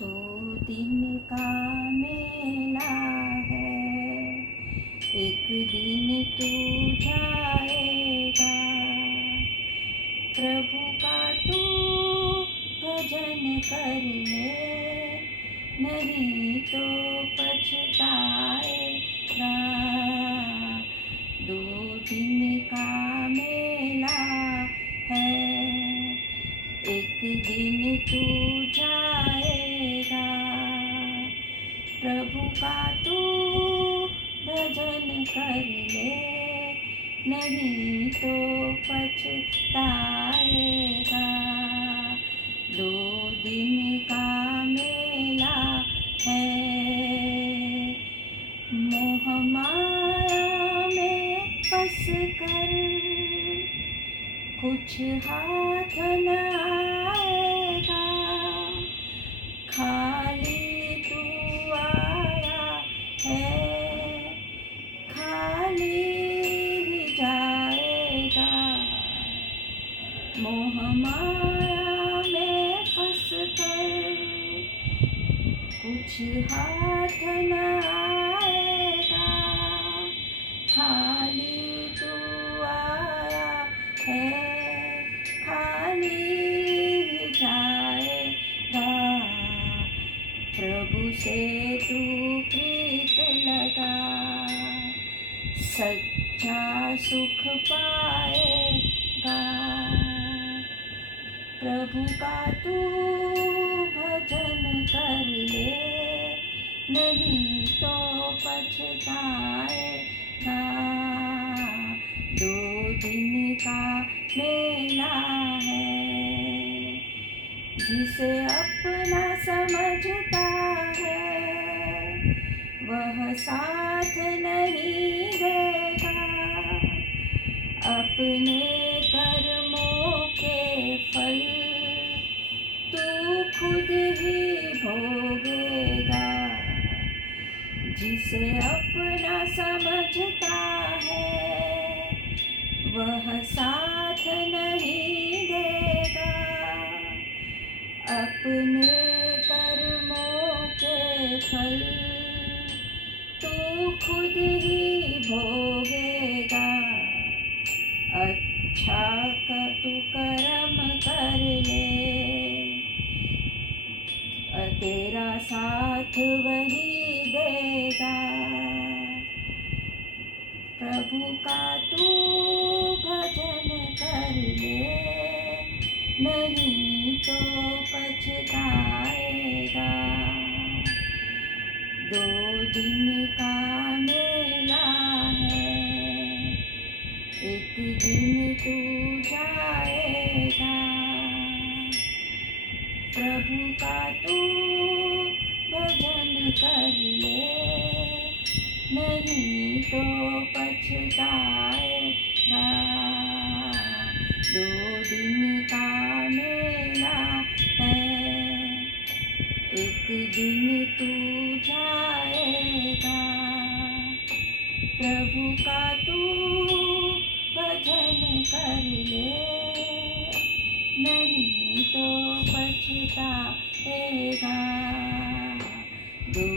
दो दिन का मेला है, एक दिन तू जाएगा। प्रभु का तू भजन कर ले, नहीं तो पछताएगा। दो दिन का मेला है, एक दिन तू जाएगा। प्रभु का तू भजन कर ले, नहीं तो पछताएगा। दो दिन का मेला है, मोह माया में फंस कर कुछ हाथ न आएगा। खाली तू आया है, खाली ही जाएगा। मोह माया में फंस कर कुछ हाथ न आएगा। खाली तू आया है, खाली ही जाएगा। प्रभु से तू प्रीत लगा, सच्चा सुख पाएगा। प्रभु का तू भजन कर ले, नहीं तो पछताएगा। दो दिन का मेला है, जिसे अपना समझता है वह साथ नहीं देगा। अपने कर्मों के फल तू खुद ही भोगेगा। जिसे अपना समझता है वह साथ नहीं देगा। अपने कर्मों के फल तू खुद ही भोगेगा। अच्छा तू कर्म कर ले, तेरा साथ वही देगा। प्रभु का तू भजन कर ले, नहीं तो पछताएगा। दो दिन का मेला है, एक दिन तू जाएगा। प्रभु का तू भजन कर ले, नहीं तो पछताएगा। दो दिन का मेला है, एक दिन तू जाएगा। प्रभु का तू भजन कर ले, नहीं तो पछताएगा। दो